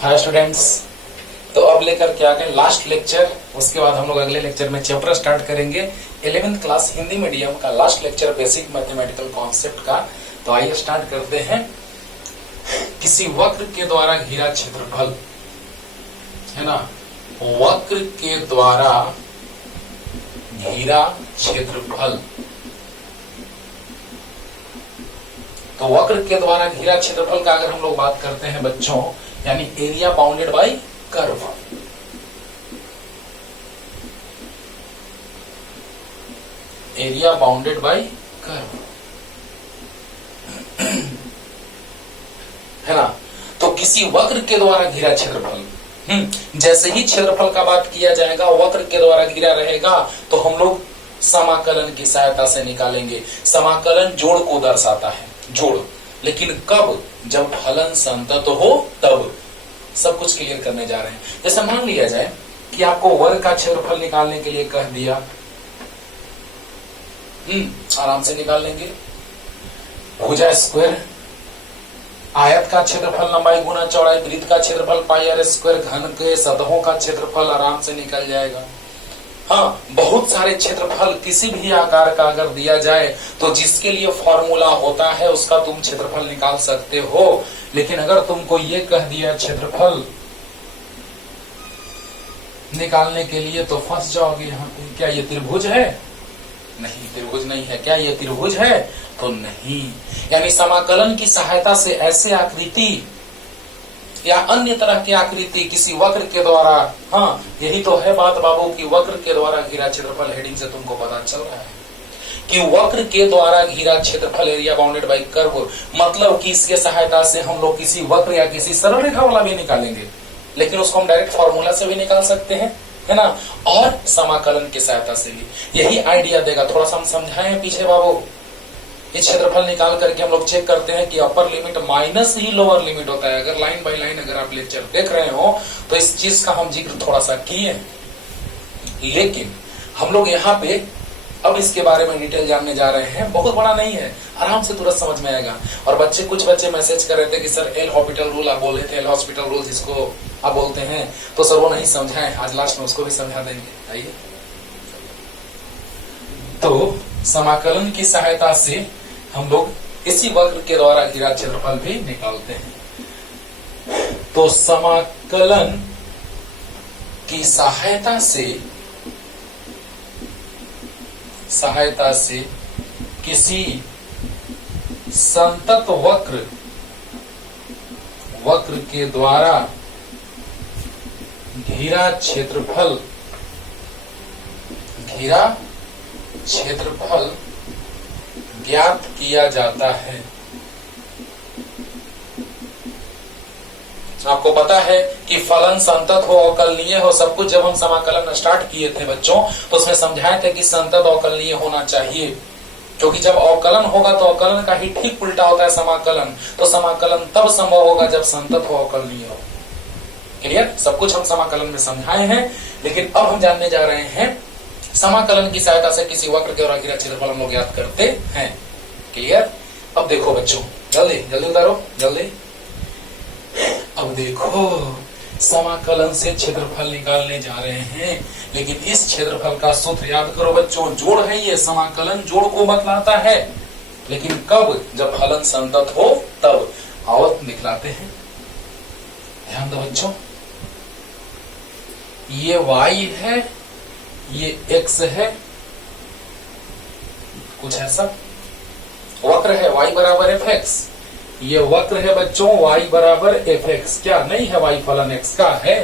Hi students. तो अब लेकर के आ गए लास्ट लेक्चर। उसके बाद हम लोग अगले लेक्चर में चैप्टर स्टार्ट करेंगे 11th क्लास हिंदी मीडियम का last lecture basic mathematical concept का। तो आइए स्टार्ट करते हैं। किसी वक्र के द्वारा घिरा क्षेत्रफल है ना, वक्र के द्वारा घिरा क्षेत्रफल। तो वक्र के द्वारा घिरा क्षेत्रफल का अगर हम लोग बात करते हैं बच्चों, यानी area bounded by curve. Area bounded by curve है ना। तो किसी वक्र के द्वारा घिरा क्षेत्रफल, जैसे ही क्षेत्रफल का बात किया जाएगा वक्र के द्वारा घिरा रहेगा तो हम लोग समाकलन की सहायता से निकालेंगे। समाकलन जोड़ को दर्शाता है, जोड़, लेकिन कब? जब फलन संतत हो तब। सब कुछ क्लियर करने जा रहे हैं। जैसे मान लिया जाए कि आपको वर्ग का क्षेत्रफल निकालने के लिए कह दिया, आराम से निकाल लेंगे। भुजा स्क्वायर, आयत का क्षेत्रफल लंबाई गुना चौड़ाई, वृत्त का क्षेत्रफल पाई आर स्क्वायर, घन के सतहों का क्षेत्रफल आराम से निकल जाएगा। हाँ, बहुत सारे क्षेत्रफल किसी भी आकार का अगर दिया जाए तो जिसके लिए फॉर्मूला होता है उसका तुम क्षेत्रफल निकाल सकते हो। लेकिन अगर तुमको ये कह दिया क्षेत्रफल निकालने के लिए तो फंस जाओगे यहाँ पे। क्या ये त्रिभुज है? नहीं, त्रिभुज नहीं है। क्या ये त्रिभुज है? तो नहीं। यानी समाकलन की सहायता से ऐसे आकृति या अन्य तरह की आकृति किसी वक्र के द्वारा, हाँ यही तो है बात बाबू की वक्र के द्वारा घिरा क्षेत्रफल हेडिंग से तुमको पता चल रहा है कि वक्र के द्वारा घिरा क्षेत्रफल एरिया बाउंडेड बाय कर्व, मतलब कि इसके सहायता से हम लोग किसी वक्र या किसी सरल रेखा वाला भी निकालेंगे, लेकिन उसको हम डायरेक्ट फॉर्मूला से भी निकाल सकते हैं, है ना, और समाकलन की सहायता से भी। यही आइडिया देगा। थोड़ा सा हम समझाएं पीछे बाबू। इस क्षेत्रफल निकाल करके हम लोग चेक करते हैं कि अपर लिमिट माइनस ही लोअर लिमिट होता है। अगर लाइन बाय लाइन अगर आप लेक्चर देख रहे हो तो इस चीज का हम जिक्र थोड़ा सा किए, लेकिन हम लोग यहाँ पे अब इसके बारे में डिटेल जानने जा रहे हैं। बहुत बड़ा नहीं है, आराम से तुरंत समझ में आएगा। और कुछ बच्चे मैसेज कर रहे थे कि सर एल हॉस्पिटल रूल आप बोले थे, एल हॉस्पिटल रूल जिसको आप बोलते हैं, तो सर वो नहीं समझाएं। आज लास्ट में उसको भी समझा देंगे। आइए, तो समाकलन की सहायता से हम लोग इसी वक्र के द्वारा घिरा क्षेत्रफल भी निकालते हैं। तो समाकलन की सहायता से किसी संतत वक्र के द्वारा घिरा क्षेत्रफल ज्ञात किया जाता है। आपको पता है कि फलन संतत हो अवकलनीय हो, सब कुछ जब हम समाकलन स्टार्ट किए थे बच्चों तो उसमें समझाए थे कि संतत अवकलनीय होना चाहिए, क्योंकि जब अवकलन होगा तो अवकलन का ही ठीक उल्टा होता है समाकलन। तो समाकलन तब संभव होगा जब संतत हो अवकलनीय हो। क्लियर? सब कुछ हम समाकलन में समझाए हैं, लेकिन अब हम जानने जा रहे हैं समाकलन की सहायता से किसी वक्र के द्वारा घिरा क्षेत्रफल हम लोग ज्ञात करते हैं। क्लियर? अब देखो बच्चों, जल्दी जल्दी उतारो, जल्दी। अब देखो, समाकलन से क्षेत्रफल निकालने जा रहे हैं, लेकिन इस क्षेत्रफल का सूत्र याद करो बच्चों। जोड़ है ये, समाकलन जोड़ को बतलाता है, लेकिन कब? जब फलन संतत हो तब। आवत निकलाते हैं, ध्यान दो बच्चों। ये y है, ये x है, कुछ ऐसा वक्र है y बराबर fx। ये वक्र है बच्चों y बराबर fx। क्या नहीं है? y फलन x का है,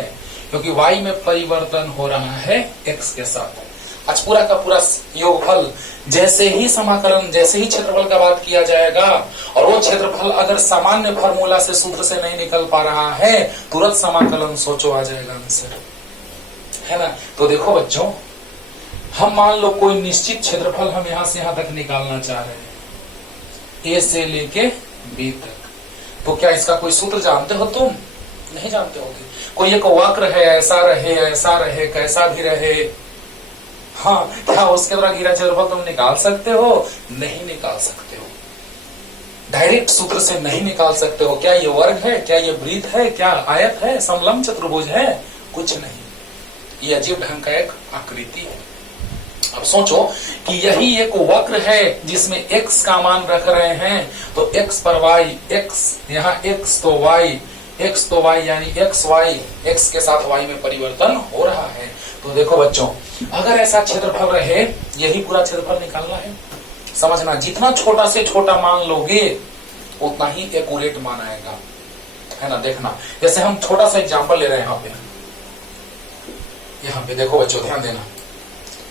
क्योंकि y में परिवर्तन हो रहा है x के साथ। आज पूरा का पूरा योगफल, जैसे ही समाकलन, जैसे ही क्षेत्रफल का बात किया जाएगा और वो क्षेत्रफल अगर सामान्य फार्मूला से सूत्र से नहीं निकल पा रहा है, तुरंत समाकलन सोचो आ जाएगा आंसर, है ना। तो देखो बच्चों, हम मान लो कोई निश्चित क्षेत्रफल हम यहां से यहां तक निकालना चाह रहे हैं, ए से लेके बी तक। तो क्या इसका कोई सूत्र जानते हो तुम? नहीं जानते होगे। कोई एक वक्र है, ऐसा रहे, कैसा भी रहे, हाँ, क्या उसके द्वारा घिरा क्षेत्रफल तुम निकाल सकते हो? नहीं निकाल सकते हो। डायरेक्ट सूत्र से नहीं निकाल सकते हो। क्या ये वर्ग है, क्या ये वृत्त है, क्या आयत है, समलंब चतुर्भुज है? कुछ नहीं, ये अजीब ढंग का एक आकृति है। अब सोचो कि यही एक वक्र है जिसमें x का मान रख रहे हैं, तो x पर y, x यहाँ x तो y यानी x के साथ y में परिवर्तन हो रहा है। तो देखो बच्चों, अगर ऐसा क्षेत्रफल रहे, यही पूरा क्षेत्रफल निकालना है। समझना, जितना छोटा से छोटा मान लोगे उतना ही एक्यूरेट मान आएगा, है ना। देखना, जैसे हम छोटा सा एग्जांपल ले रहे हैं यहाँ पे देखो बच्चों, ध्यान देना।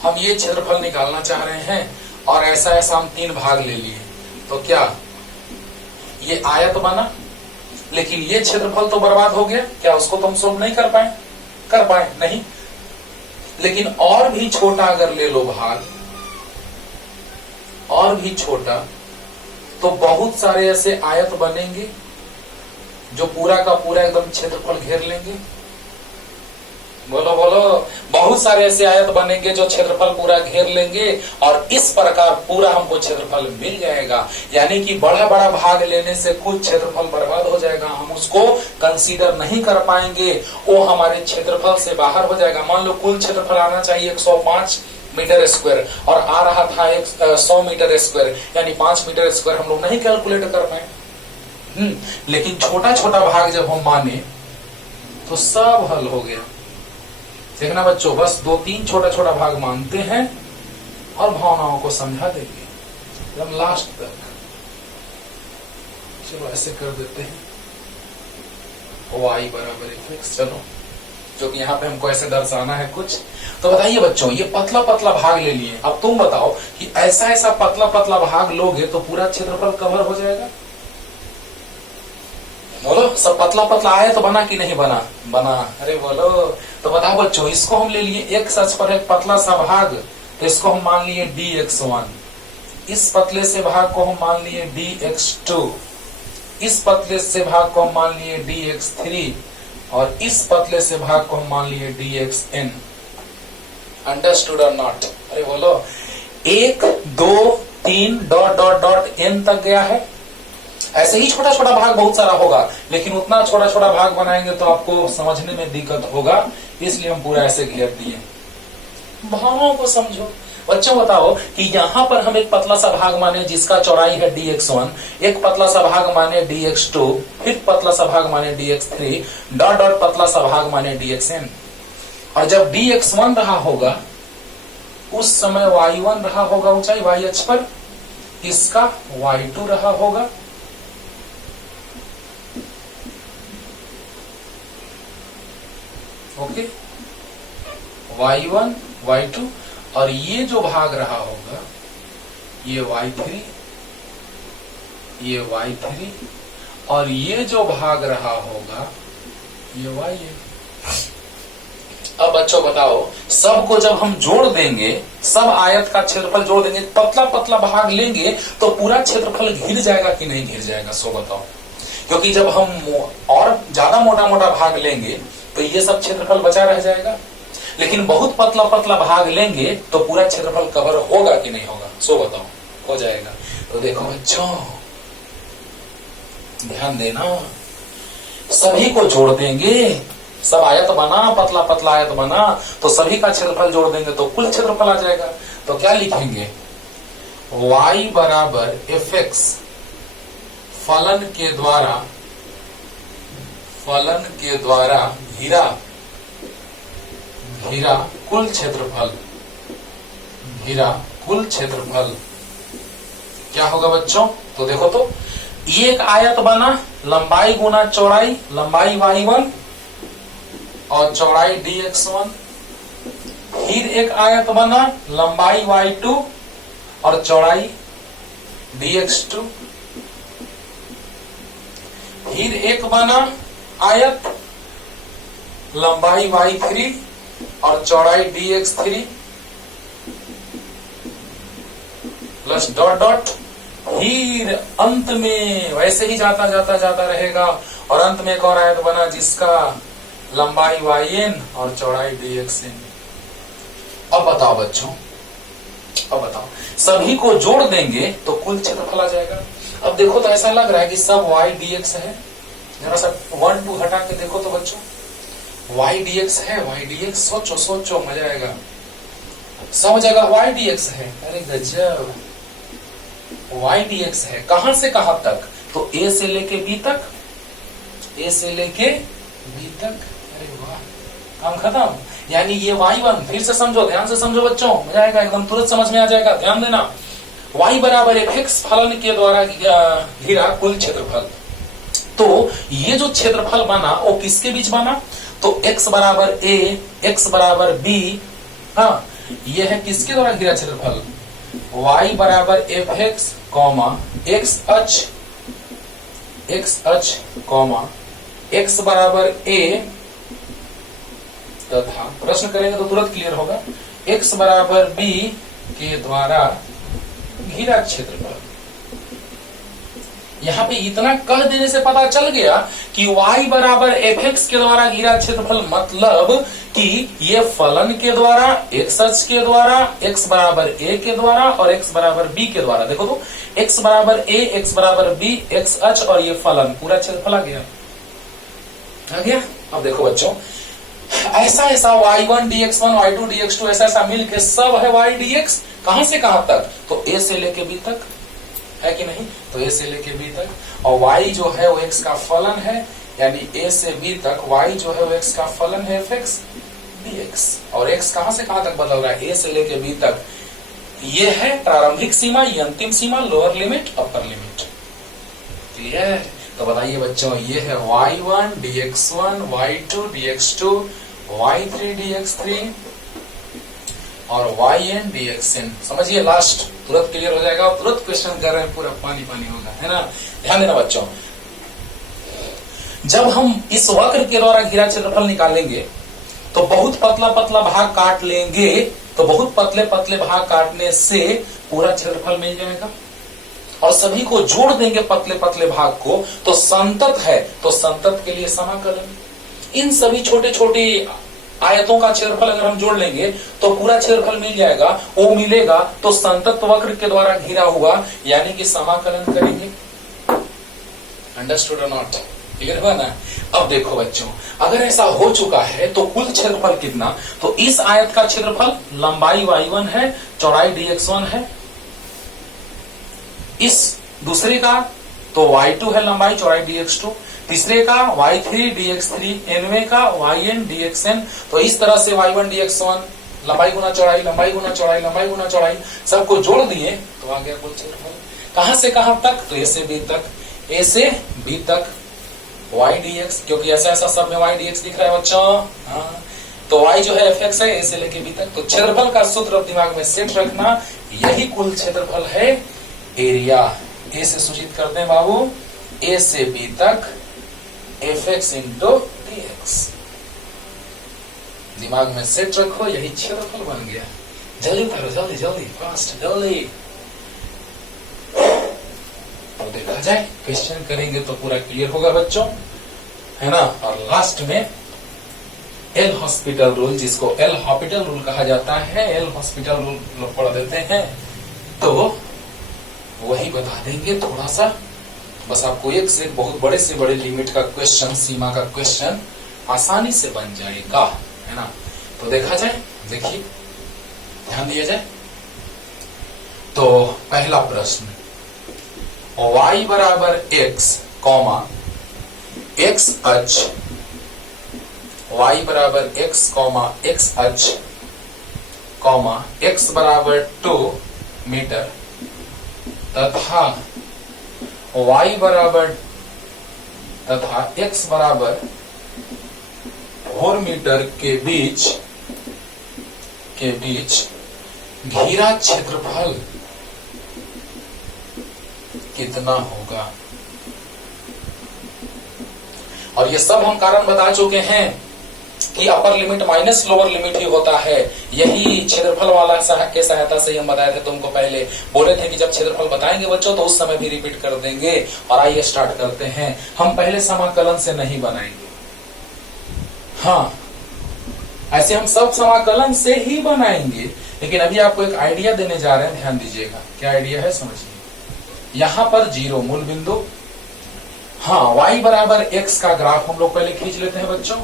हम ये क्षेत्रफल निकालना चाह रहे हैं और ऐसा हम 3 भाग ले लिए, तो क्या ये आयत बना, लेकिन ये क्षेत्रफल तो बर्बाद हो गया। क्या उसको तुम सोल्व नहीं कर पाए? नहीं। लेकिन और भी छोटा अगर ले लो भाग, और भी छोटा, तो बहुत सारे ऐसे आयत बनेंगे जो पूरा का पूरा एकदम क्षेत्रफल घेर लेंगे। बोलो, बहुत सारे ऐसे आयत बनेंगे जो क्षेत्रफल पूरा घेर लेंगे और इस प्रकार पूरा हमको क्षेत्रफल मिल जाएगा। यानी कि बड़ा बड़ा भाग लेने से कुछ क्षेत्रफल बर्बाद हो जाएगा, हम उसको कंसीडर नहीं कर पाएंगे, वो हमारे क्षेत्रफल से बाहर हो जाएगा। मान लो कुल क्षेत्रफल आना चाहिए 105 मीटर स्क्वायर और आ रहा था 100 मीटर स्क्वायर, यानी 5 मीटर स्क्वायर हम लोग नहीं कैलकुलेट कर पाए। लेकिन छोटा छोटा भाग जब हम माने तो सब हल हो गया। देखना बच्चों, बस 2-3 छोटा छोटा भाग मानते हैं और भावनाओं को समझा देंगे एकदम लास्ट तक। चलो ऐसे कर देते हैं, y बराबर fx। चलो, जो कि यहाँ पे हमको ऐसे दर्शाना है कुछ। तो बताइए बच्चों, ये पतला पतला भाग ले लिए। अब तुम बताओ कि ऐसा पतला पतला भाग लोगे तो पूरा क्षेत्रफल कवर हो जाएगा? बोलो, सब पतला पतला आया तो बना कि नहीं बना? अरे बोलो। तो बताओ बच्चों, इसको हम ले लिए x अक्ष पर एक पतला सा भाग, तो इसको हम मान लिए dx1। इस पतले से भाग को हम मान लिए dx2। इस पतले से भाग को हम मान लिए dx3 और इस पतले से भाग को हम मान लिए dxn। अंडरस्टूड और नॉट? अरे बोलो, 1 2 3 डॉट डॉट डॉट n तक गया है। ऐसे ही छोटा छोटा भाग बहुत सारा होगा, लेकिन उतना छोटा छोटा भाग बनाएंगे तो आपको समझने में दिक्कत होगा, इसलिए हम पूरा ऐसे घेर दिए। भावों को समझो बच्चों। बताओ कि यहाँ पर हम एक पतला सा भाग माने जिसका चौड़ाई है dx1, एक पतला सा भाग माने dx2, फिर पतला सा भाग माने dx3, डॉट डॉट पतला सा भाग माने dxn। और जब dx1 रहा होगा उस समय y1 रहा होगा ऊंचाई y अक्ष पर, इसका y2 रहा होगा। ओके, y1 y2 और ये जो भाग रहा होगा ये y3, ये y3 और ये जो भाग रहा होगा ये yn। अब बच्चों बताओ, सबको जब हम जोड़ देंगे, सब आयत का क्षेत्रफल जोड़ देंगे, पतला पतला भाग लेंगे तो पूरा क्षेत्रफल घिर जाएगा कि नहीं घिर जाएगा? सो बताओ। क्योंकि जब हम और ज्यादा मोटा मोटा भाग लेंगे तो ये सब क्षेत्रफल बचा रह जाएगा, लेकिन बहुत पतला पतला भाग लेंगे तो पूरा क्षेत्रफल कवर होगा कि नहीं होगा? सो बताओ, हो जाएगा। तो देखो बच्चों, ध्यान देना, सभी को जोड़ देंगे, सब आयत बना, पतला पतला आयत बना, तो सभी का क्षेत्रफल जोड़ देंगे तो कुल क्षेत्रफल आ जाएगा। तो क्या लिखेंगे? y बराबर fx फलन के द्वारा घिरा कुल क्षेत्रफल क्या होगा बच्चों? तो देखो, तो एक आयत बना, लंबाई गुना चौड़ाई, लंबाई y1 और चौड़ाई dx1। फिर एक आयत बना, लंबाई y2 और चौड़ाई dx2। फिर एक बना आयत, लंबाई y3 और चौड़ाई dx3 प्लस डॉट डॉट। फिर अंत में वैसे ही जाता रहेगा और अंत में एक और आयत बना जिसका लंबाई yn और चौड़ाई dxn। अब बताओ बच्चों, सभी को जोड़ देंगे तो कुल क्षेत्रफल आ जाएगा। अब देखो तो ऐसा लग रहा है कि सब y dx है। जरा सा 1 2 हटा के देखो तो बच्चों, y dx है, y dx सोचो सोचो मजा आएगा। सब जगह y dx है, अरे गजब। y dx है, कहां से कहां तक? तो a से लेके b तक, a से लेके b तक। अरे वाह, काम खत्म। यानी ये y1, फिर से समझो, ध्यान से समझो बच्चों, मजा आएगा एकदम, तुरंत समझ में आ जाएगा, ध्यान देना। y बराबर fx फलन के द्वारा घिरा कुल क्षेत्रफल। तो ये जो क्षेत्रफल बना वो किसके बीच बना? तो x बराबर a, x बराबर b, हाँ, ये है किसके द्वारा घिरा क्षेत्रफल? y बराबर fx कॉमा x अक्ष कॉमा x बराबर a तथा, प्रश्न करेंगे तो तुरंत क्लियर होगा, x बराबर b के द्वारा घिरा क्षेत्रफल। यहां पे इतना कह देने से पता चल गया कि y बराबर fx के द्वारा घिरा क्षेत्रफल, मतलब कि ये फलन के द्वारा, x अक्ष के द्वारा, x बराबर a के द्वारा और x बराबर b के द्वारा। देखो तो x बराबर a, x बराबर b, x अक्ष और ये फलन, पूरा क्षेत्रफल आ गया। अब देखो बच्चों, ऐसा y1 dx1, y2 dx2 ऐसा मिल के सब है y dx। कहां से कहां तक? तो a से लेके b तक, है कि नहीं? तो a से लेके b तक, और y जो है वो x का फलन है, यानी a से b तक y जो है वो x का फलन है fx dx। और x कहां से कहां तक बदल रहा है? a से लेके b तक। ये है प्रारंभिक सीमा, ये अंतिम सीमा, lower limit, upper limit. Clear? तो बताइए बच्चों, ये है y1 dx1, y2 dx2, y3 dx3 और yn dxn। समझिए, लास्ट तुरंत क्लियर हो जाएगा। तुरंत क्वेश्चन कर रहे हैं, पूरा पानी पानी होगा, है ना? ध्यान देना बच्चों, जब हम इस वक्र के द्वारा घिरा क्षेत्रफल निकालेंगे तो बहुत पतला पतला भाग काट लेंगे, तो बहुत पतले पतले भाग काटने से पूरा क्षेत्रफल मिल जाएगा, और सभी को जोड़ देंगे पतले पतले भाग को, तो संतत है, तो संतत के लिए समाकलन। इन सभी छोटे छोटे आयतों का क्षेत्रफल अगर हम जोड़ लेंगे तो पूरा क्षेत्रफल मिल जाएगा। वो मिलेगा तो संतत वक्र के द्वारा घिरा हुआ, यानी कि समाकलन करेंगे। अंडरस्टूड और नॉट? क्लियर हुआ ना? अब देखो बच्चों, अगर ऐसा हो चुका है तो कुल क्षेत्रफल कितना? तो इस आयत का क्षेत्रफल, लंबाई y1 है, चौड़ाई dx1 है। इस दूसरे का तो y2 है, लंबाई, चौड़ाई dx2। तीसरे का y3 dx3, nवें का yn dxn। तो इस तरह से y1 dx1, लंबाई गुना चौड़ाई, लंबाई गुना चौड़ाई, लंबाई गुना चौड़ाई, सबको जोड़ दिए तो आ गया कुल क्षेत्रफल। कहां से कहां तक? तो a से b तक, a से b तक y dx, क्योंकि ऐसा ऐसा सब में y dx दिख रहा है बच्चों। हाँ, तो y जो है fx है, a से लेके b तक। तो क्षेत्रफल का सूत्र अब दिमाग में सेट रखना, यही कुल क्षेत्रफल है, एरिया। a से सूचित करते हैं बाबू, a से b तक fx इंटू dx। दिमाग में सेट रखो, यही क्षेत्रफल बन गया। जल्दी करो, जल्दी जल्दी, फास्ट, जल्दी। तो देखा जाए, क्वेश्चन करेंगे तो पूरा क्लियर होगा बच्चों, है ना? और लास्ट में एल हॉस्पिटल रूल, जिसको एल हॉस्पिटल रूल कहा जाता है, एल हॉस्पिटल रूल लोग पढ़ देते हैं, तो वही बता देंगे थोड़ा सा। बस आपको एक से बहुत बड़े से बड़े लिमिट का क्वेश्चन, सीमा का क्वेश्चन आसानी से बन जाएगा, है ना? तो देखा जाए, देखिए, ध्यान दिया जाए। तो पहला प्रश्न, y बराबर x कॉमा x अक्ष, y बराबर x कॉमा x अक्ष कॉमा x बराबर 2 मीटर तथा y बराबर तथा x बराबर 4 मीटर के बीच घिरा क्षेत्रफल कितना होगा? और ये सब हम कारण बता चुके हैं कि upper limit minus lower limit ही होता है। यही क्षेत्रफल वाला के सहायता से हम बताए थे तुमको, पहले बोले थे कि जब क्षेत्रफल बताएंगे बच्चों तो उस समय भी रिपीट कर देंगे। और आइए स्टार्ट करते हैं। हम पहले समाकलन से नहीं बनाएंगे, हाँ, ऐसे हम सब समाकलन से ही बनाएंगे, लेकिन अभी आपको एक आइडिया देने जा रहे हैं, ध्यान दीजिएगा। क्या आइडिया है समझिए। यहां पर 0 मूल बिंदु। हाँ, y बराबर x का ग्राफ हम लोग पहले खींच लेते हैं बच्चों।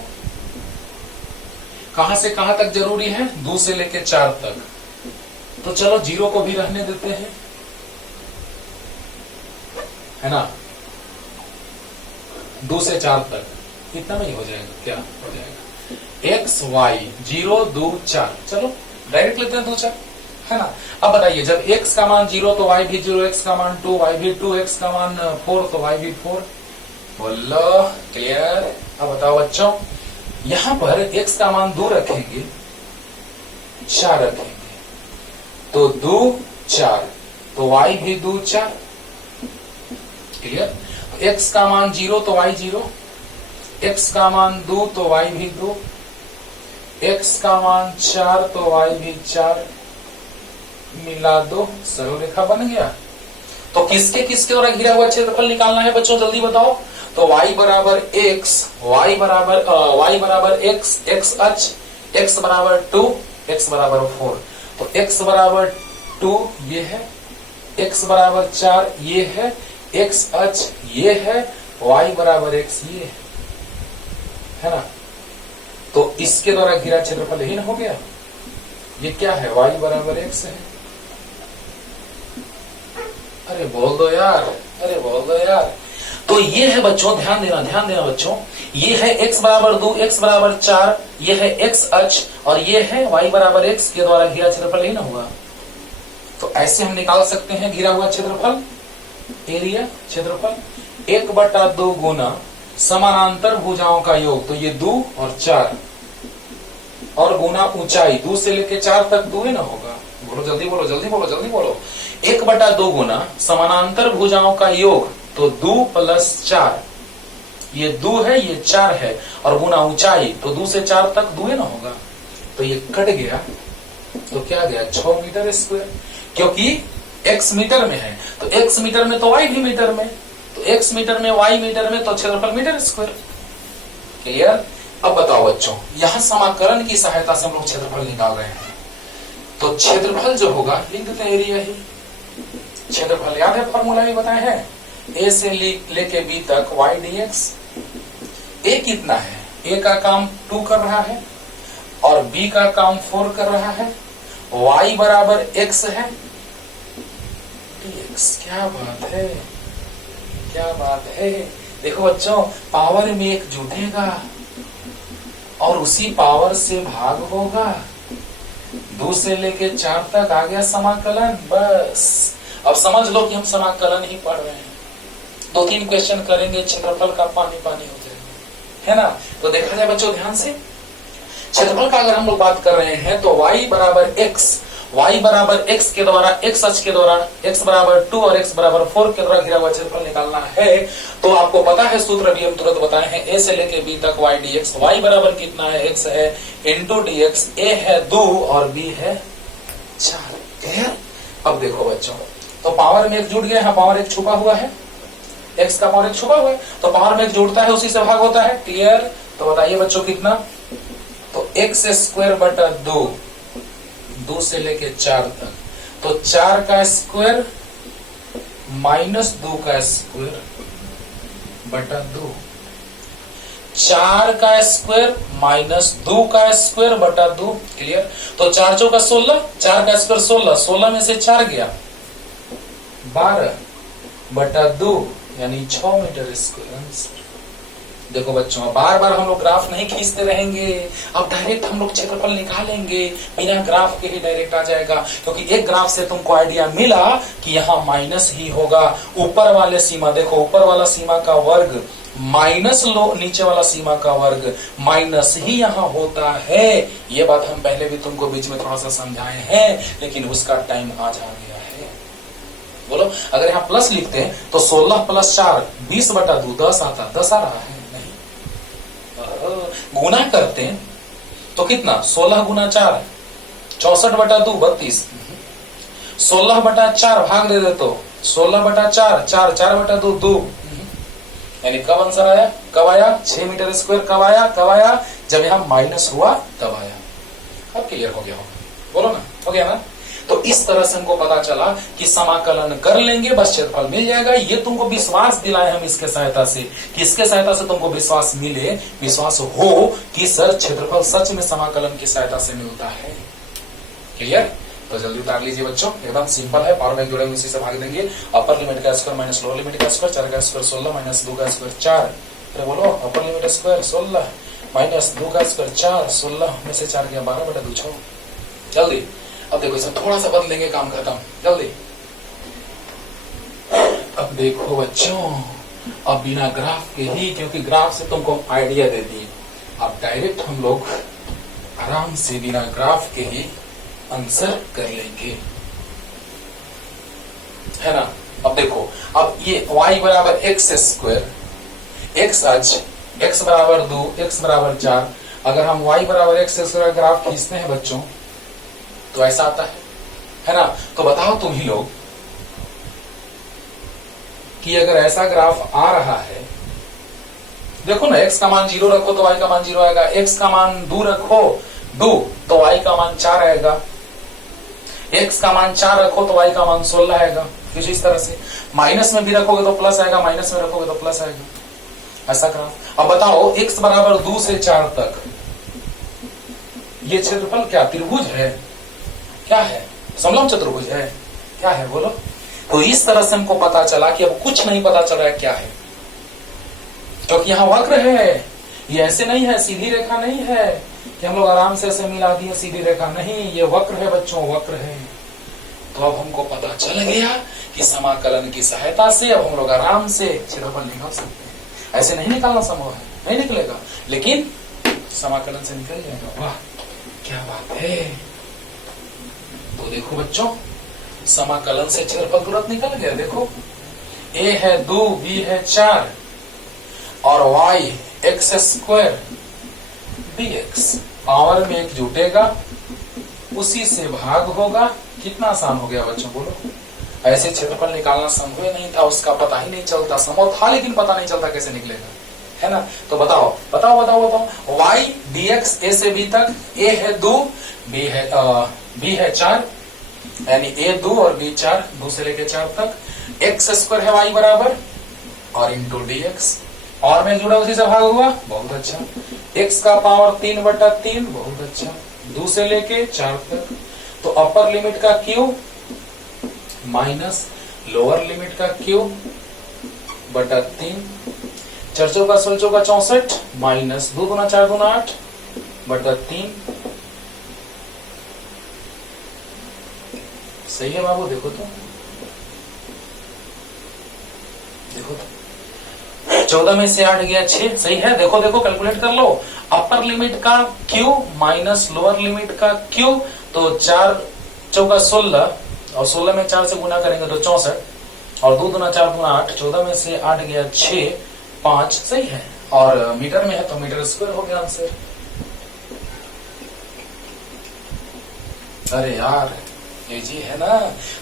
कहां से कहां तक जरूरी है? 2 से लेके 4 तक। तो चलो 0 को भी रहने देते हैं, है ना। 2 से 4 तक इतना में ही हो जाएगा, क्या हो जाएगा? x y 0 2 4। चलो डायरेक्ट लेते हैं 2 4, है ना। अब बताइए, जब x का मान 0 तो y भी 0, x का मान 2 y भी 2, x का मान 4 तो y भी 4। बोलो क्लियर। अब बताओ बच्चों, यहां पर x का मान 2 रखेंगे, 4 रखेंगे तो 2 4, तो y भी 2 4। क्लियर। x का मान 0 तो y 0, x का मान 2 तो y भी 2, x का मान 4 तो y भी 4। मिला दो, सरल रेखा बन गया। तो किसके किसके द्वारा घिरा हुआ क्षेत्रफल निकालना है बच्चों, जल्दी बताओ। तो y बराबर x, y बराबर x, x अक्ष, x बराबर 2, x बराबर 4। तो x बराबर 2 ये है, x बराबर 4 ये है, x अक्ष ये है, y बराबर x ये है ना। तो इसके द्वारा घिरा क्षेत्रफल यही ना हो गया। ये क्या है? y बराबर x है। अरे बोल दो यार, अरे बोल दो यार। तो ये है बच्चों, ध्यान देना बच्चों, ये है x बराबर 2, x बराबर 4, ये है x अक्ष और ये है y बराबर x के द्वारा घिरा क्षेत्रफल ही ना हुआ। तो ऐसे हम निकाल सकते हैं घिरा हुआ क्षेत्रफल, एरिया क्षेत्रफल 1/2 गुना समानांतर भुजाओं का योग। तो ये 2 और 4 और गुना ऊंचाई, 2 से लेके 4 तक 2 ही ना होगा। बोलो जल्दी बोलो, जल्दी बोलो, जल्दी बोलो। 1/2 गुना समानांतर भुजाओं का योग, तो 2 + 4, ये 2 है ये 4 है, और गुना ऊंचाई, तो 2 से 4 तक 2 ही ना होगा। तो ये कट गया, तो क्या गया? 6 मीटर स्क्वायर। क्योंकि x मीटर में है, तो x मीटर में तो y भी मीटर में, तो x मीटर में y मीटर में, तो क्षेत्रफल मीटर स्क्वायर। क्लियर। अब बताओ बच्चों, यहां समाकलन की सहायता से हम लोग क्षेत्रफल निकाल रहे हैं। तो क्षेत्रफल जो होगा लिख देते हैं एरिया ही। क्षेत्रफल याद है, फॉर्मूला भी बताए हैं, a से लेके b तक y dx। a कितना है? a का काम 2 कर रहा है और b का काम 4 कर रहा है, y बराबर x है dx। क्या बात है, क्या बात है। देखो बच्चों, पावर में 1 जुटेगा और उसी पावर से भाग होगा। 2 से लेके 4 तक आ गया समाकलन। बस अब समझ लो कि हम समाकलन ही पढ़ रहे हैं। 2-3 क्वेश्चन करेंगे, क्षेत्रफल का पानी पानी हो जाएगा, है ना। तो देखा जाए बच्चों ध्यान से, क्षेत्रफल का अगर हम लोग बात कर रहे हैं तो y बराबर x के द्वारा, x अक्ष के द्वारा, x बराबर 2 और x बराबर 4 के द्वारा घिरा हुआ क्षेत्रफल निकालना है। तो आपको पता है सूत्र भी हम तुरंत बताए हैं, a से लेके b तक y dx। y बराबर कितना है? x है इंटू dx, a है 2 और b है 4। क्लियर। अब देखो बच्चों, तो पावर में 1 जुड़ गया है, पावर 1 छुपा हुआ है, x का पावर 1 छुपा हुआ है, तो पावर में 1 जुड़ता है, उसी से भाग होता है। क्लियर। तो बताइए बच्चों कितना? तो x स्क्वायर बटा 2, 2 से लेके 4 तक, तो 4 का स्क्वायर माइनस 2 का स्क्वायर बटा 2, 4 का स्क्वायर माइनस 2 का स्क्वायर बटा 2। क्लियर। तो 4 चौका 16, 4 का स्क्वायर 16, 16 में से 4 गया 12 बटा 2, यानी 6 मीटर स्क्वायर। देखो बच्चों, बार बार हम लोग ग्राफ नहीं खींचते रहेंगे, अब डायरेक्ट हम लोग क्षेत्रफल निकालेंगे, बिना ग्राफ के ही डायरेक्ट आ जाएगा। क्योंकि एक ग्राफ से तुमको आइडिया मिला कि यहाँ माइनस ही होगा। ऊपर वाले सीमा देखो, ऊपर वाला सीमा का वर्ग माइनस लो, नीचे वाला सीमा का वर्ग माइनस ही यहाँ होता है। ये बात हम पहले भी तुमको बीच में थोड़ा सा समझाए हैं, लेकिन उसका टाइम आज आ गया है। बोलो, अगर यहाँ प्लस लिखते हैं तो 16 + 4 20 बटा 2 10 आता, 10 आ रहा है। गुना करते हैं तो कितना? 16 गुना 4 64 बटा 2 32, 16 बटा 4 भाग दे दे तो 16 बटा 4 4 4 बटा 2 2, यानी कब आंसर आया? कब आया? 6 मीटर स्क्वायर। कब आया? कब आया? जब यहाँ माइनस हुआ तब आया। अब क्लियर हो गया होगा, बोलो ना, हो गया ना। तो इस तरह से हमको पता चला कि समाकलन कर लेंगे बस क्षेत्रफल मिल जाएगा। ये तुमको विश्वास दिलाए हम इसके सहायता से, कि इसके सहायता से तुमको विश्वास मिले, विश्वास हो कि सर क्षेत्रफल सच में समाकलन की सहायता से मिलता है। क्लियर? तो जल्दी उतार लीजिए बच्चों, एकदम सिंपल है, पावर में जुड़े हुए इसी से भाग देंगे। अपर लिमिट का स्क्वायर माइनस लोअर लिमिट का स्क्वायर, 4 का स्क्वायर 16 माइनस 2 का स्क्वायर 4। अरे बोलो, अपर लिमिट स्क्वायर 16 माइनस 2 का स्क्वायर 4, 16 में से 4 गया 12/2 6। जल्दी, अब देखो इसे थोड़ा सा बदलेंगे, काम खत्म। जल्दी, अब देखो बच्चों, अब बिना ग्राफ के ही, क्योंकि ग्राफ से तुमको आइडिया दे दी, अब डायरेक्ट हम लोग आराम से बिना ग्राफ के ही आंसर कर लेंगे, है ना। अब देखो, अब ये y बराबर एक्स स्क्वायर, एक्स अच, x बराबर 2, x बराबर 4, अगर हम y बराबर एक्स स्क्वायर ग्राफ खींचते हैं बच्चों तो ऐसा आता है ना। तो बताओ तुम ही लोग कि अगर ऐसा ग्राफ आ रहा है, देखो ना, x का मान 0 रखो तो y का मान 0 आएगा, x का मान 2 रखो 2 तो y का मान 4 आएगा, x का मान 4 रखो तो y का मान 16 आएगा। कुछ इस तरह से, माइनस में भी रखोगे तो प्लस आएगा, माइनस में रखोगे तो प्लस आएगा, ऐसा ग्राफ। अब बताओ x बराबर 2 से 4 तक ये क्षेत्रफल क्या त्रिभुज है? क्या है? समलंब चतुर्भुज है? क्या है बोलो? तो इस तरह से हमको पता चला कि अब कुछ नहीं पता चल रहा है क्या है, क्योंकि यहाँ वक्र है, ये ऐसे नहीं है, सीधी रेखा नहीं है कि हम लोग आराम से ऐसे मिला दिए, सीधी रेखा नहीं, ये वक्र है बच्चों, वक्र है। तो अब हमको पता चल गया कि समाकलन की सहायता से अब हम लोग आराम से क्षेत्रफल निकाल सकते हैं। ऐसे नहीं निकालना संभव है, नहीं निकलेगा, लेकिन समाकलन से निकल जाएगा। वाह क्या बात है। तो देखो बच्चों, समाकलन से क्षेत्रफल तुरंत निकल गया। देखो, a है 2, b है 4 और y x square dx, power में एक जुटेगा, उसी से भाग होगा। कितना आसान हो गया बच्चों बोलो। ऐसे क्षेत्रफल निकालना संभव नहीं था, उसका पता ही नहीं चलता, संभव था लेकिन पता नहीं चलता कैसे निकलेगा, है ना। तो बताओ बताओ बताओ बताओ, y dx a से b तक, a है 2, b है 4, यानी a 2 और b 4, 2 से लेके 4 तक, एक्स स्क्वायर है y बराबर और इंटू dx, और में जुड़ा उसी से भाग हुआ, बहुत अच्छा। x का पावर 3/3, बहुत अच्छा, 2 से लेके 4 तक। तो अपर लिमिट का क्यूब माइनस लोअर लिमिट का क्यूब बटा 3, 4 चौका 16 चौका 64 माइनस 2 दूना 4 दूना 8 बटा 3। सही है बाबू? देखो तो, देखो तो, 14 में से 8 गया 6, सही है। देखो देखो, कैलकुलेट कर लो, अपर लिमिट का क्यूब माइनस लोअर लिमिट का क्यूब, तो 4 चौका 16 और 16 में 4 से गुना करेंगे तो 64 और 2 दूना 4 दूना 8, 14 में से 8 गया 6, 5, सही है। और मीटर में है तो मीटर स्क्वायर हो गया आंसर। अरे यार ये जी है ना।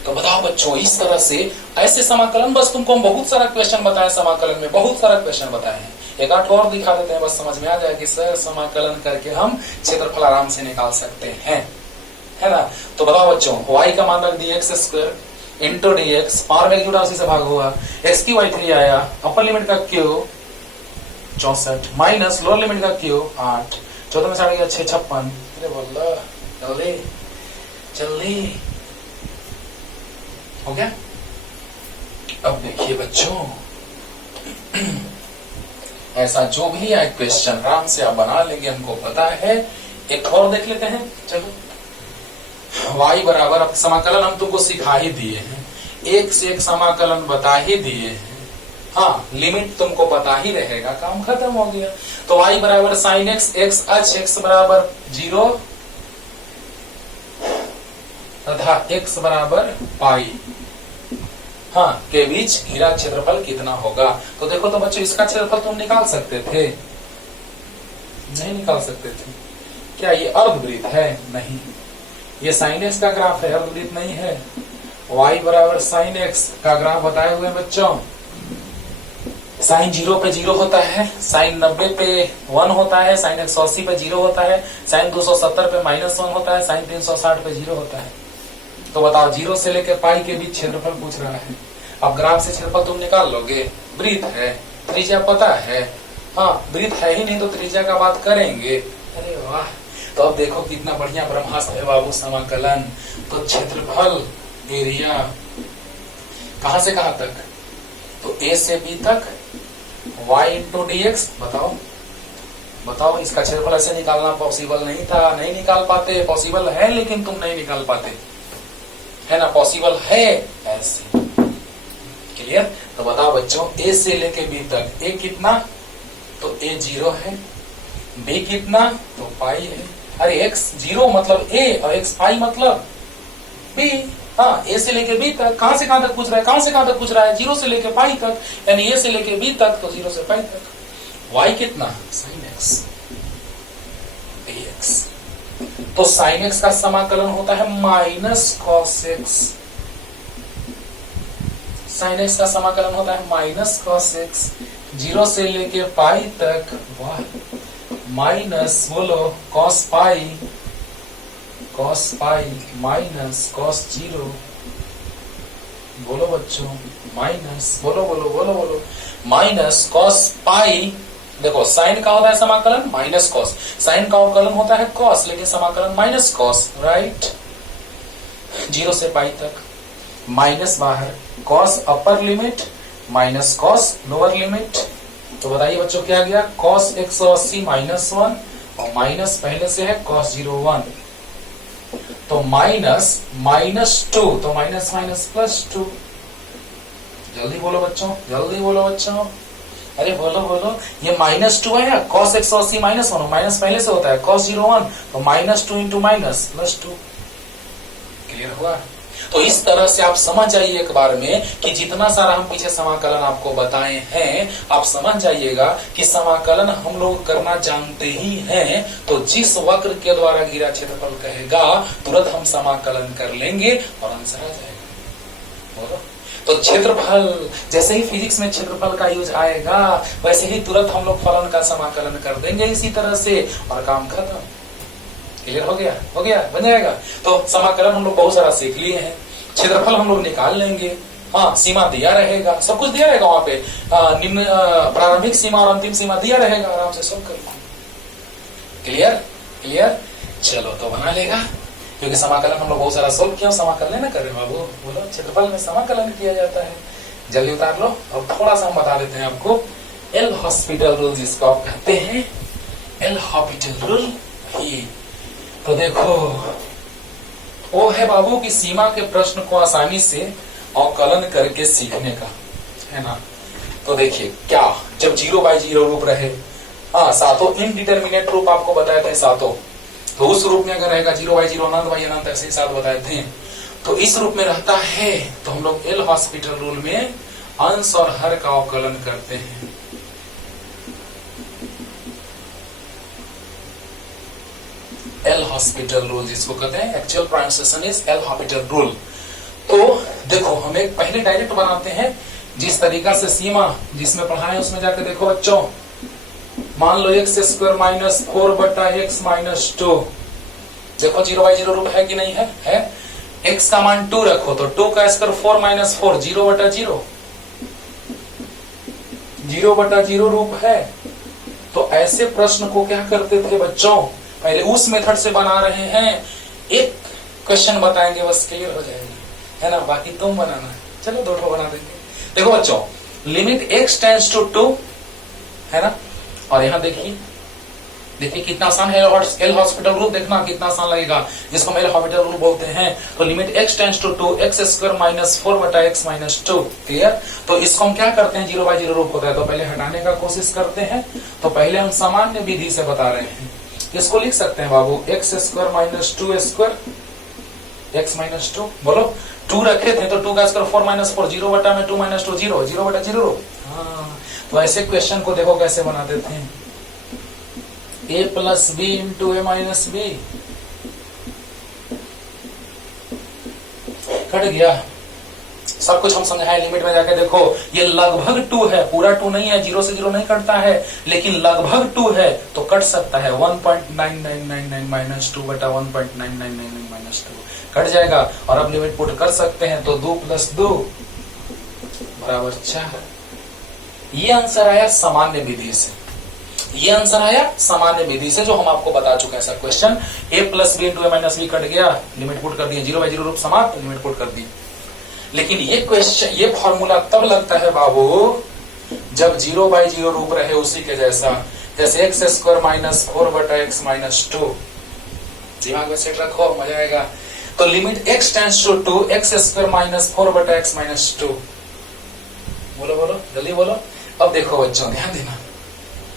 तो बताओ बच्चों, इस तरह से ऐसे समाकलन, बस तुमको हम बहुत सारा क्वेश्चन बताए, समाकलन में बहुत सारा क्वेश्चन बताए हैं, एक आठ और दिखा देते हैं, बस समझ में आ जाए कि सर समाकलन करके हम क्षेत्रफल आराम से निकाल सकते हैं, है ना। तो बताओ बच्चों, y का मान रख दिया x square into D x, power में जुड़ा उसी से भाग हुआ, एक्स की वाई 3 आया, अपर लिमिट का क्यू 64 माइनस लोअर लिमिट का क्यू 8, 14 में 8 गया 6, 56। अरे बोला जल्दी जल्दी हो गया। अब देखिए बच्चों, ऐसा जो भी है क्वेश्चन आराम से आप बना लेंगे, हमको पता है। एक और देख लेते हैं, चलो। y बराबर, अब समाकलन हम तुमको सिखा ही दिए हैं, एक से एक समाकलन बता ही दिए हैं, हाँ लिमिट तुमको पता ही रहेगा, काम खत्म हो गया। तो y बराबर साइन एक्स, एक्स अच, एक्स बराबर 0 तथा x बराबर पाई, हाँ के बीच घिरा क्षेत्रफल कितना होगा। तो देखो तो बच्चों, इसका क्षेत्रफल तुम निकाल सकते थे? नहीं निकाल सकते थे। क्या ये अर्धवृत्त है? नहीं। ये साइन एक्स का ग्राफ है, अर्धवृत्त नहीं है। y बराबर साइन एक्स का ग्राफ बताए हुए बच्चों, साइन 0 पे 0 होता है, साइन 90 पे 1 होता है, साइन 180 पे 0 होता है, साइन 270 पे -1 होता है, साइन 360 पे 0 होता है। तो बताओ 0 से लेकर पाई के बीच क्षेत्रफल पूछ रहा है। अब ग्राफ से क्षेत्रफल तुम निकाल लोगे। वृत्त है, त्रिज्या पता है, हाँ वृत्त है ही नहीं तो त्रिज्या का बात करेंगे। अरे वाह, तो अब देखो कितना बढ़िया ब्रह्मास्त्र है बाबू, समाकलन। तो क्षेत्रफल एरिया कहां से कहां तक, तो ए से बी तक y इंटू डी एक्स। बताओ बताओ, इसका क्षेत्रफल ऐसे निकालना पॉसिबल नहीं था, नहीं निकाल पाते। पॉसिबल है लेकिन तुम नहीं निकाल पाते, है ना, पॉसिबल है ऐसे। क्लियर? तो बताओ बच्चों, ए से लेके बी तक ए कितना, तो ए 0 है, बी कितना, तो पाई है। अरे x 0 मतलब ए और x पाई मतलब बी। हाँ, ए से लेके बी तक, कहां से कहां तक पूछ रहा है, कहां से कहां तक पूछ रहा है, 0 से लेके पाई तक, यानी ए से लेके बी तक, तो 0 से पाई तक। y कितना, sin x dx। तो sin x का समाकलन होता है minus cos x। sin x का समाकलन होता है माइनस cos x। 0 से लेके पाई तक वाह, माइनस बोलो cos पाई माइनस cos 0। बोलो बच्चों, माइनस बोलो बोलो बोलो बोलो, माइनस cos पाई। देखो साइन का होता है समाकलन माइनस कॉस, साइन का अवकलन होता है कॉस, लेकिन समाकलन माइनस कॉस, राइट। 0 से पाई तक, माइनस बाहर, कॉस अपर limit minus cos lower limit. तो बताइए बच्चों क्या गया, कॉस 180 माइनस 1 और माइनस पहले से है कॉस 01, तो माइनस माइनस 2, तो माइनस माइनस प्लस 2। जल्दी बोलो बच्चों, जल्दी बोलो बच्चों, अरे बोलो बोलो, ये माइनस 2 है, कॉस 180 माइनस 1, माइनस पहले से होता है कॉस 01, तो minus 2 into minus plus 2। Clear हुआ? तो इस तरह से आप समझ जाइए एक बार में कि जितना सारा हम पीछे समाकलन आपको बताए हैं, आप समझ जाइएगा कि समाकलन हम लोग करना जानते ही हैं। तो जिस वक्र के द्वारा घिरा क्षेत्रफल कहेगा, तुरंत हम समाकलन कर लेंगे और आंसर आ जाएगा। बोलो, तो क्षेत्रफल, जैसे ही फिजिक्स में क्षेत्रफल का यूज आएगा, वैसे ही तुरंत हम लोग फलन का समाकलन कर देंगे इसी तरह से, और काम खत्म। क्लियर हो गया? हो गया, बन जाएगा। तो समाकलन हम लोग बहुत सारा सीख लिए हैं, क्षेत्रफल हम लोग निकाल लेंगे। हाँ, सीमा दिया रहेगा, सब कुछ दिया रहेगा वहां पे, निम्न प्रारंभिक सीमा और अंतिम सीमा दिया रहेगा, आराम से सब कर लेंगे। क्लियर? क्लियर? चलो तो बना लेगा, क्योंकि समाकलन हम लोग बहुत सारा सोल्व किया, समाकलन ना कर रहे बाबू। बोलो, क्षेत्रफल में समाकलन किया जाता है। जल्दी उतार लो। अब थोड़ा सा हम बता देते हैं आपको, एल हॉस्पिटल रूल जिसको आप कहते हैं, एल हॉस्पिटल रूल। तो देखो, वो है बाबू की सीमा के प्रश्न को आसानी से अवकलन करके सीखने का, है ना। तो देखिए क्या, जब 0/0 रूप रहे, हाँ सातों इनडिटर्मिनेट रूप आपको बताए थे सातों, तो उस रूप में अगर रहेगा 0/0 अनंत बाई अनंत ऐसे ही साथ बताए थे, तो इस रूप में रहता है तो हम लोग एल हॉस्पिटल रूल में अंश और हर का अवकलन करते हैं। एल हॉस्पिटल रूल जिसको कहते हैं, actual pronunciation is L hospital rule. तो देखो, हम एक पहले डायरेक्ट बनाते हैं, जिस तरीका से सीमा जिसमें पढ़ाए उसमें जाकर देखो बच्चों। मान लो x² माइनस 4 बटा x माइनस 2। देखो 0/0 रूप है कि नहीं है? है। x का मान 2 रखो, तो 2 का स्क्वायर 4 माइनस 4, 0/0, 0/0 रूप है। तो ऐसे प्रश्न को क्या करते थे बच्चों, पहले उस मेथड से बना रहे हैं, एक क्वेश्चन बताएंगे बस, क्लियर हो जाएगा, है ना। बाकी तुम बनाना, चलो 2 बना देंगे। देखो बच्चों, लिमिट x टेंड्स टू 2, है ना, और यहां देखिए, देखिए कितना आसान है। एल हॉस्पिटल रूल देखना कितना आसान लगेगा, जिसको हम एल हॉस्पिटल रूल बोलते हैं। तो limit x tends to 2, x² minus 4 बटा x माइनस 2। क्लियर? तो इसको हम क्या करते हैं, 0/0 रूप होता है तो पहले हटाने का कोशिश करते हैं। तो पहले हम सामान्य विधि से बता रहे हैं, इसको लिख सकते हैं बाबू, x² माइनस 2² x माइनस 2। बोलो, 2 रखे थे तो 2 का स्क्वायर 4 माइनस 4, 0 बटा में 2 माइनस 2, 0, 0/0। हाँ, तो ऐसे क्वेश्चन को देखो कैसे बनाते थे, a plus B into A minus B. Cut गया, सब कुछ हम समझाए। लिमिट में जाके देखो, ये लगभग 2 है, पूरा 2 नहीं है, 0 से 0 नहीं कटता है, लेकिन लगभग 2 है तो कट सकता है। 1.9999 माइनस 2 बटा 1.9999 माइनस 2, कट जाएगा और अब लिमिट पुट कर सकते हैं। तो 2 + 2 बराबर 4। ये आंसर आया सामान्य विधि से, ये आंसर आया सामान्य विधि से जो हम आपको बता चुके हैं sir. Question a + b × a - b cut गया, लिमिट पुट कर दिए, 0/0 रूप समाप्त, लिमिट पुट कर दी। लेकिन ये क्वेश्चन, ये फॉर्मूला तब लगता है बाबू जब 0/0 रूप रहे उसी के जैसा, जैसे x² - 4/x - 2। दिमाग में सेट रखो, मजा आएगा। तो limit x tends to 2, x² - 4/x - 2। बोलो बोलो जल्दी बोलो। अब देखो बच्चों, ध्यान देना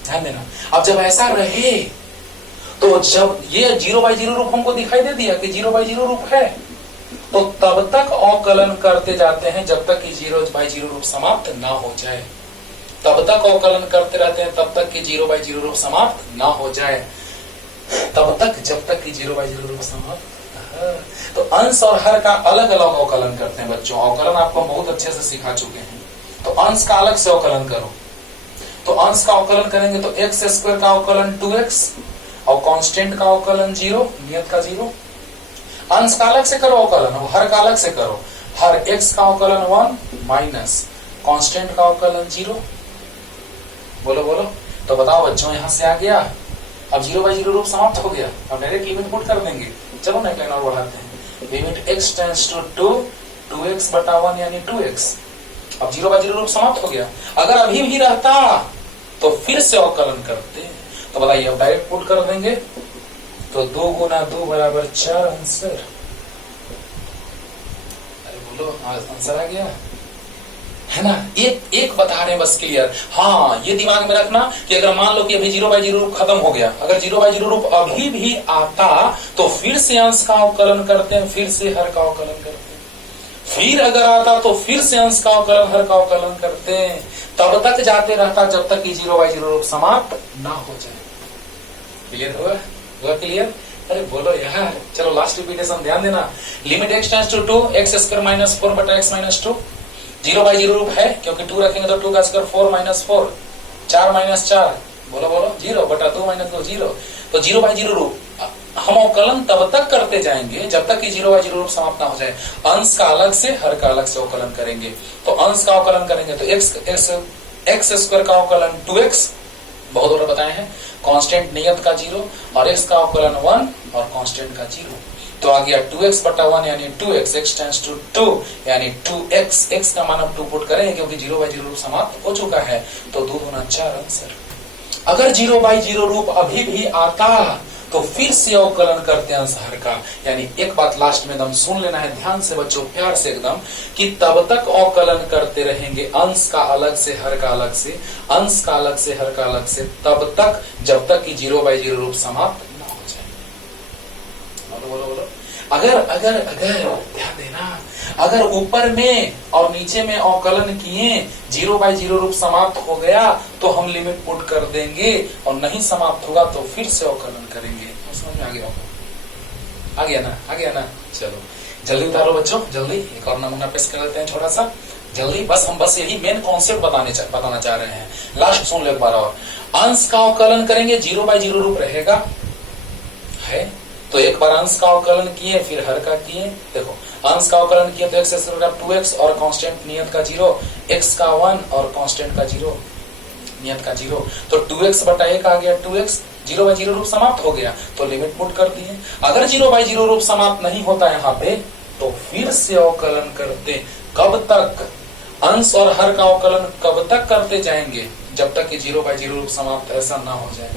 ध्यान देना। अब जब ऐसा रहे तो जब ये 0/0 रूप हमको दिखाई दे दिया कि 0/0 रूप है, तो तब तक अवकलन करते जाते हैं जब तक कि 0/0 रूप समाप्त ना हो जाए। तब तक अवकलन करते रहते हैं तब तक कि 0/0 रूप समाप्त ना हो जाए। तब तक जब तक कि 0/0 रूप समाप्त। तो अंश और हर का अलग अलग अवकलन करते हैं बच्चों। अवकलन आपको बहुत अच्छे से सिखा चुके हैं। तो अंश का अलग से अवकलन करो। तो अंश का अवकलन करेंगे तो x² का अवकलन 2x और कांस्टेंट का अवकलन 0, नियत का 0। अंश का अलग से करो अवकलन, हर का अलग से करो। हर x का अवकलन 1 माइनस कांस्टेंट का अवकलन 0। बोलो बोलो। तो बताओ बच्चों, यहां से आ गया। अब 0/0 रूप समाप्त हो गया। अब डायरेक्ट लिमिट पुट कर देंगे। चलो ना एक लाइन और बढ़ाते हैं। Limit x tends to 2, 2x/1 यानी 2x। अब 0/0 रूप समाप्त हो गया। अगर अभी भी रहता तो फिर से अवकलन करते। तो बताइए, अब डायरेक्ट पुट कर देंगे तो 2 × 2 बराबर 4 आंसर। अरे बोलो, आंसर आ गया है ना। एक बता रहे हैं बस क्लियर। हाँ, ये दिमाग में रखना कि अगर मान लो कि अभी 0/0 रूप खत्म हो गया, अगर 0/0 रूप अभी भी आता तो फिर से अंश का अवकलन करते हैं, फिर से हर का अवकलन करते हैं। फिर अगर आता तो फिर से अंश का अवकलन हर का अवकलन करते हैं। तब तक जाते रहता जब तक कि 0/0 रूप समाप्त ना हो जाए। क्लियर हुआ क्लियर? अरे बोलो यार। चलो लास्ट रिपीटेशन ध्यान देना। Limit x tends to 2, x² - 4/x - 2। 0/0 रूप है क्योंकि 2 रखेंगे तो 2 का स्क्वायर 4 - 4, 4 - 4। बोलो बोलो 0/2 - 2 0। तो 0/0 रूप हम अवकलन तब तक करते जाएंगे जब तक कि 0/0 रूप समाप्त ना हो जाए। अंश का अलग से हर का अलग से अवकलन करेंगे। तो अंश का अवकलन करेंगे तो x² का अवकलन 2x, बहुत बार बताए हैं, कांस्टेंट नियत का 0, और x का अवकलन 1 और कांस्टेंट का 0। तो आ गया 2x/1 यानी 2x, x टेंड्स टू 2 यानी 2x। x का मान हम 2 पुट करेंगे क्योंकि 0/0 रूप समाप्त हो चुका है। तो 2 × 4 आंसर। अगर 0/0 रूप अभी भी आता तो फिर से अवकलन करते हैं अंश हर का। यानी एक बात लास्ट में एकदम सुन लेना है ध्यान से बच्चों, प्यार से एकदम, कि तब तक अवकलन करते रहेंगे अंश का अलग से हर का अलग से, अंश का अलग से हर का अलग से, तब तक जब तक कि 0/0 रूप समाप्त ना हो जाए। बोलो बोलो बोलो। अगर ध्यान देना, अगर ऊपर में और नीचे में अवकलन किए 0/0 रूप समाप्त हो गया तो हम लिमिट पुट कर देंगे, और नहीं समाप्त होगा तो फिर से अवकलन करेंगे। समझ में आ गया? आ गया ना। चलो जल्दी उतारो बच्चों, जल्दी एक और नमूना पेश कर लेते हैं छोटा सा जल्दी। हम बस यही मेन कॉन्सेप्ट बताना चाह रहे हैं। लास्ट सुन लो एक बार और। अंश का अवकलन करेंगे, 0/0 रूप रहेगा है, तो एक बार अंश का अवकलन किए फिर हर का किए। देखो अंश का अवकलन किए तो x² का 2x और कांस्टेंट नियत का 0, x का 1 और कांस्टेंट का 0, नियत का 0। तो 2x/1 आ गया 2x। 0/0 रूप समाप्त हो गया तो लिमिट पुट कर दिए। अगर 0/0 रूप समाप्त नहीं होता यहाँ पे तो फिर से अवकलन करते। कब तक? अंश और हर का अवकलन कब तक करते जाएंगे? जब तक कि 0/0 रूप समाप्त ऐसा ना हो जाए,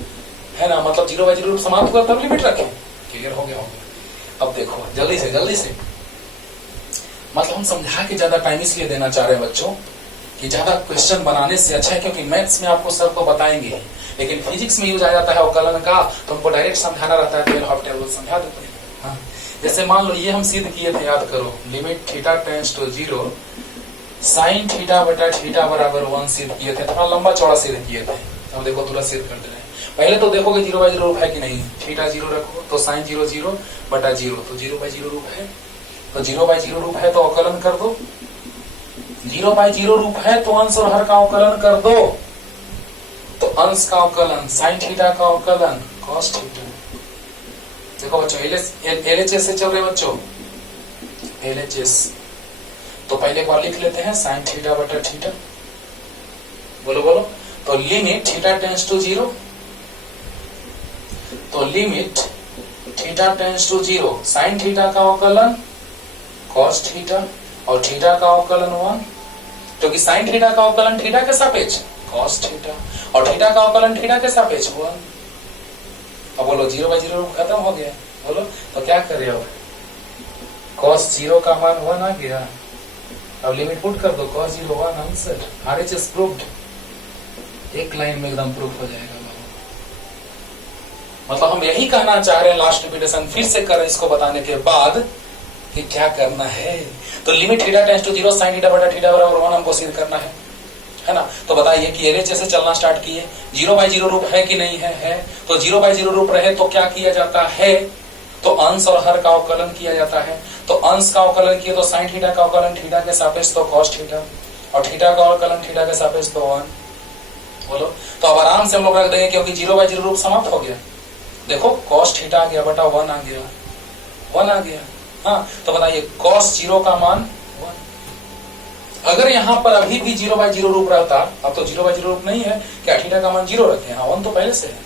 है ना। मतलब 0/0 रूप समाप्त हुआ तब लिमिट रखें। क्लियर हो गया? अब देखो जल्दी से मतलब हम समझा के ज्यादा टाइम इसलिए देना चाह रहे हैं बच्चों कि ज्यादा क्वेश्चन बनाने से अच्छा है, क्योंकि मैथ्स में आपको सर को बताएंगे, लेकिन फिजिक्स में यूज आ जाता है अवकलन का, तो हमको डायरेक्ट समझाना रहता है तो हाफ टेबल समझा देते हैं। हाँ, जैसे मान लो ये हम सिद्ध किए थे, याद करो, limit theta tends to 0 sine theta theta बराबर 1 सिद्ध किए थे। थोड़ा लंबा चौड़ा सिद्ध किए थे। अब देखो तुरंत सिद्ध कर दे रहे हैं। पहले तो देखोगे 0/0 रूप है कि नहीं। थीटा 0 रखो तो साइन 0/0 तो 0/0 रूप है। तो 0/0 रूप है तो अवकलन कर दो। 0/0 रूप है तो अंश और हर का अवकलन कर दो। तो अंश का अवकलन साइन थीटा का अवकलन कॉस थीटा। देखो बच्चों LHS से चल रहे बच्चों, LHS। तो पहले एक बार लिख लेते हैं साइन थीटा बटा थीटा। बोलो बोलो। तो लिमिट थीटा टेंस टू 0, तो limit theta tends to 0 sine theta का अवकलन कॉस थीटा और थीटा का अवकलन 1, क्योंकि साइन थीटा का अवकलन थीटा के सापेक्ष कॉस थीटा और थीटा का अवकलन थीटा के सापेक्ष 1। अब बोलो 0/0 रूप खत्म हो गया। बोलो तो क्या करे अब, cos 0 का मान 1 आ गया। अब लिमिट पुट कर दो, cos 0 1 आंसर, RHS प्रूव्ड। एक लाइन में एकदम प्रूफ हो जाएगा। मतलब हम यही कहना चाह रहे हैं, लास्ट रिपीटेशन फिर से करें इसको बताने के बाद कि क्या करना है। तो limit theta tends to 0 sine theta बटा थीटा बराबर 1 हमको सिद्ध करना है ना। तो बताइए कि LHS से चलना स्टार्ट किए, 0/0 रूप है कि नहीं है। तो 0/0 रूप रहे तो क्या किया जाता है, तो अंश और हर का अवकलन किया जाता है। तो अंश का अवकलन किए तो साइन थीटा का अवकलन थीटा के सापेक्ष तो कॉस थीटा और थीटा का अवकलन थीटा के सापेक्ष तो 1। बोलो तो अब आराम से हम लोग रख देंगे, क्योंकि 0/0 रूप समाप्त हो गया। देखो cos थीटा आ गया बटा 1 आ गया, 1 आ गया। हाँ तो बताइए cos 0 का मान 1। अगर यहाँ पर अभी भी 0/0 रूप रहता, अब तो 0/0 रूप नहीं है, क्या थीटा का मान 0 रखे? हाँ 1 तो पहले से है,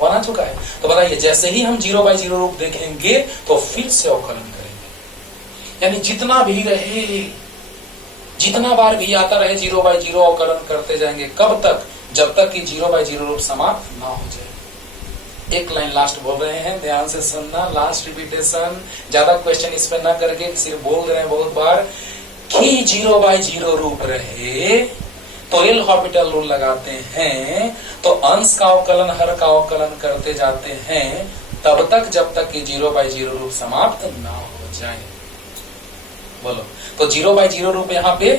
1 आ चुका है। तो बताइए जैसे ही हम 0/0 रूप देखेंगे तो फिर से अवकलन करेंगे, यानी जितना भी रहे, जितना बार भी आता रहे 0/0 अवकलन करते जाएंगे। कब तक? जब तक कि 0/0 रूप समाप्त ना हो जाए। एक लाइन लास्ट बोल रहे हैं, ध्यान से सुनना, लास्ट रिपीटेशन, ज्यादा क्वेश्चन इस पे ना करके सिर्फ बोल रहे हैं बहुत बार कि 0/0 रूप रहे तो एल हॉस्पिटल रूल लगाते हैं, तो अंश का अवकलन हर का अवकलन करते जाते हैं तब तक जब तक कि 0/0 रूप समाप्त ना हो जाए। बोलो तो 0/0 रूप यहाँ पे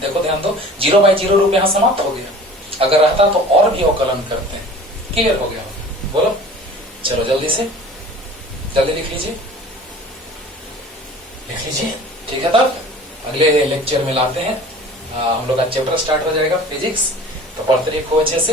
देखो, ध्यान दो, 0/0 रूप यहाँ समाप्त हो गया। अगर रहता तो और भी अवकलन करते हैं। क्लियर हो गया? बोलो चलो जल्दी से, जल्दी लिख लीजिए, लिख लीजिए। ठीक है, तब अगले लेक्चर में लाते हैं। हम लोग का चैप्टर स्टार्ट हो जाएगा फिजिक्स, तो पढ़ते रहिए खूब अच्छे से।